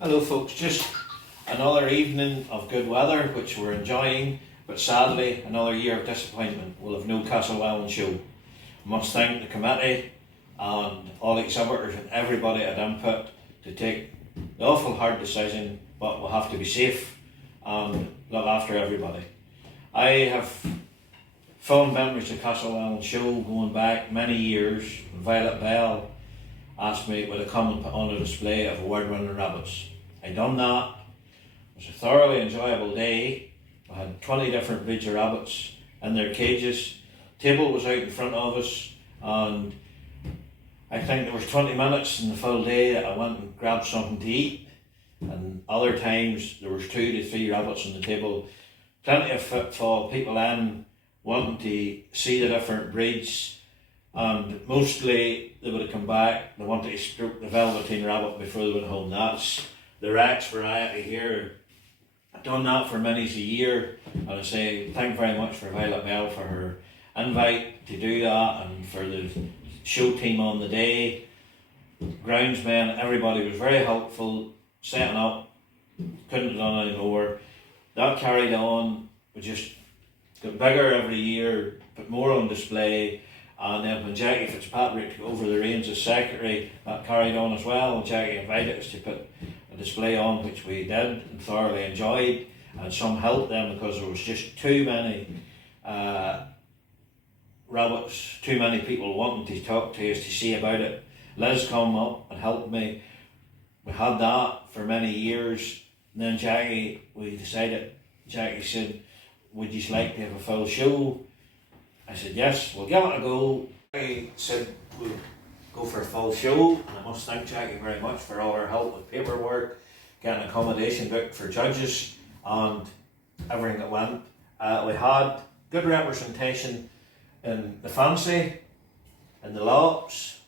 Hello folks, just another evening of good weather which we're enjoying, but sadly another year of disappointment. We'll have no Castlewellan show. I must thank the committee and all exhibitors and everybody at input to take the awful hard decision, but we'll have to be safe and look after everybody. I have fond memories of Castlewellan show going back many years. Violet Bell asked me would I come and put on a display of award-winning rabbits. I done that. It was a thoroughly enjoyable day. We had 20 different breeds of rabbits in their cages. Table was out in front of us, and I think there was 20 minutes in the full day that I went and grabbed something to eat, and other times there was 2 to 3 rabbits on the table. Plenty of footfall, people in wanting to see the different breeds, and mostly they would have come back, they wanted to stroke the velveteen rabbit before they went home. That's the Rex variety here. I've done that for many a year, and I say thank you very much for Violet Bell for her invite to do that, and for the show team on the day. Groundsmen, everybody was very helpful, setting up, couldn't have done any more. That carried on, we just got bigger every year, put more on display, and then when Jackie Fitzpatrick took over the reins as secretary, that carried on as well, and Jackie invited us to put a display on, which we did and thoroughly enjoyed, and some helped them because there was just too many rabbits, too many people wanting to talk to us to see about it. Liz come up and helped me. We had that for many years, and then Jackie said, would you like to have a full show? I said yes, we'll give it a go. Jackie said we'll go for a full show, and I must thank Jackie very much for all her help with paperwork, getting accommodation booked for judges and everything that went. We had good representation in the fancy, in the lops,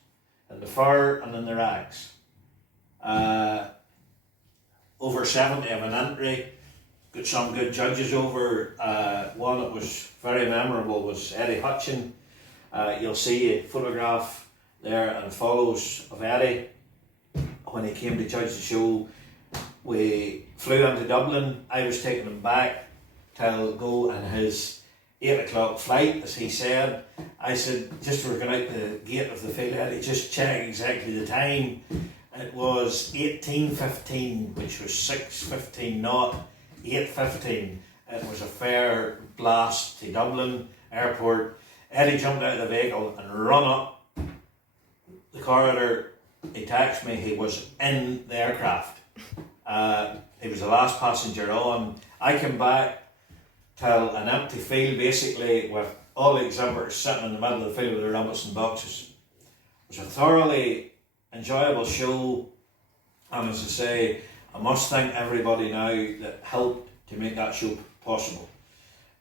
in the fur and in the rags. Over 70 of an entry. Got some good judges over. One that was very memorable was Eddie Hutchin. You'll see a photograph there and follows of Eddie when he came to judge the show. We flew into Dublin. I was taking him back to go in his 8 o'clock flight, as he said. I said, just we're going out the gate of the field, Eddie, just check exactly the time. It was 18:15, which was 6:15 knot. 8:15. It was a fair blast to Dublin airport. Eddie jumped out of the vehicle and run up the corridor. He texted me he was in the aircraft. He was the last passenger on. I came back to an empty field, basically, with all the exhibitors sitting in the middle of the field with their rabbits and boxes. It was a thoroughly enjoyable show, and as I say, I must thank everybody now that helped to make that show possible.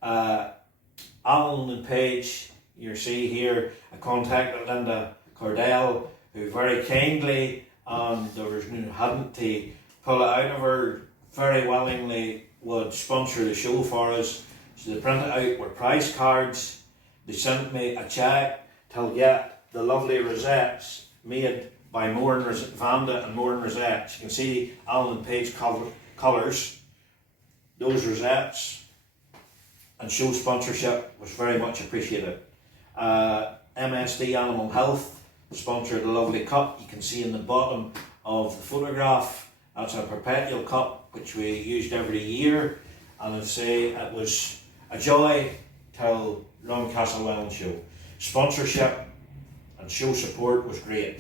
Alan and Paige, you see here, I contacted Linda Cordell, who very kindly, and there was hadn't to pull it out of her, very willingly would sponsor the show for us. So they printed out were prize cards. They sent me a cheque to get the lovely rosettes made by Vanda and Moore and Rosettes. You can see Alan and Page colours. Those rosettes and show sponsorship was very much appreciated. MSD Animal Health sponsored a lovely cup. You can see in the bottom of the photograph, that's a perpetual cup which we used every year, and I'd say it was a joy till run Castlewellan show. Sponsorship and show support was great.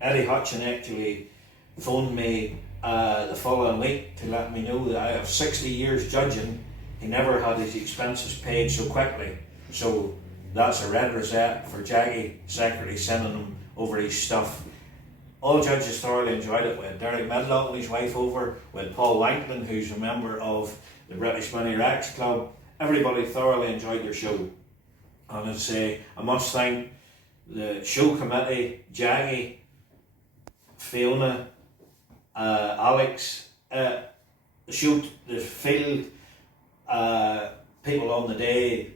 Eddie Hutchin actually phoned me the following week to let me know that out of 60 years judging, he never had his expenses paid so quickly. So that's a red rosette for Jackie, secretary, sending him over his stuff. All judges thoroughly enjoyed it. We had Derek Medlock and his wife over. We had Paul Langton, who's a member of the British Mini Rex Club. Everybody thoroughly enjoyed their show. And I'd say I must thank the show committee, Jackie, Fiona, Alex, the field people on the day,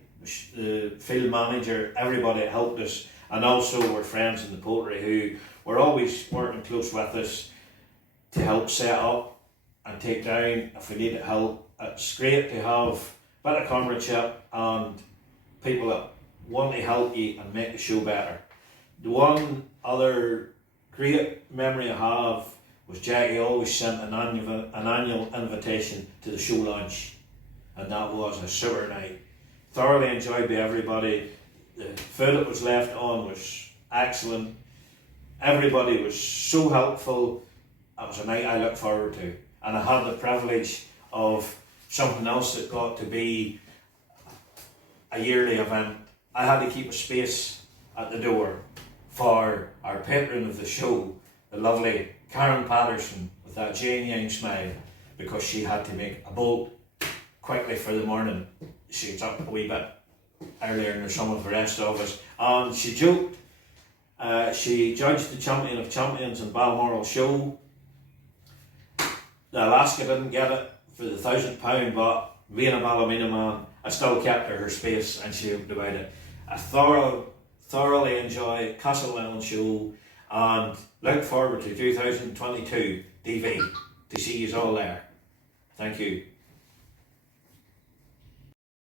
the field manager, everybody helped us, and also our friends in the poultry who were always working close with us to help set up and take down if we need help. It's great to have a bit of comradeship and people that want to help you and make the show better. The one other great memory I have was Jackie always sent an annual invitation to the show lunch, and that was a super night. Thoroughly enjoyed by everybody. The food that was left on was excellent. Everybody was so helpful. It was a night I look forward to, and I had the privilege of something else that got to be a yearly event. I had to keep a space at the door for our patron of the show, the lovely Karen Patterson with that Jane Young smile, because she had to make a bolt quickly for the morning. She was up a wee bit earlier than some of the rest of us, and she joked. She judged the Champion of Champions in Balmoral show. The Alaska didn't get it for the £1,000, but being a Ballymena man, I still kept her space, and she joked about it. I thoroughly enjoy Castlewellan show, and look forward to 2022 DV to see you all there. Thank you.